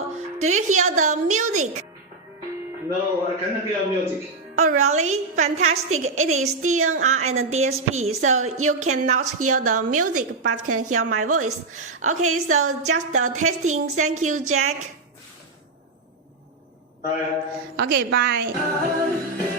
So, do you hear the music? No, I cannot hear music. Oh, really? Fantastic. It is DNR and DSP, so you cannot hear the music but can hear my voice. Okay, so just testing. Thank you, Jack. Bye. Okay, bye.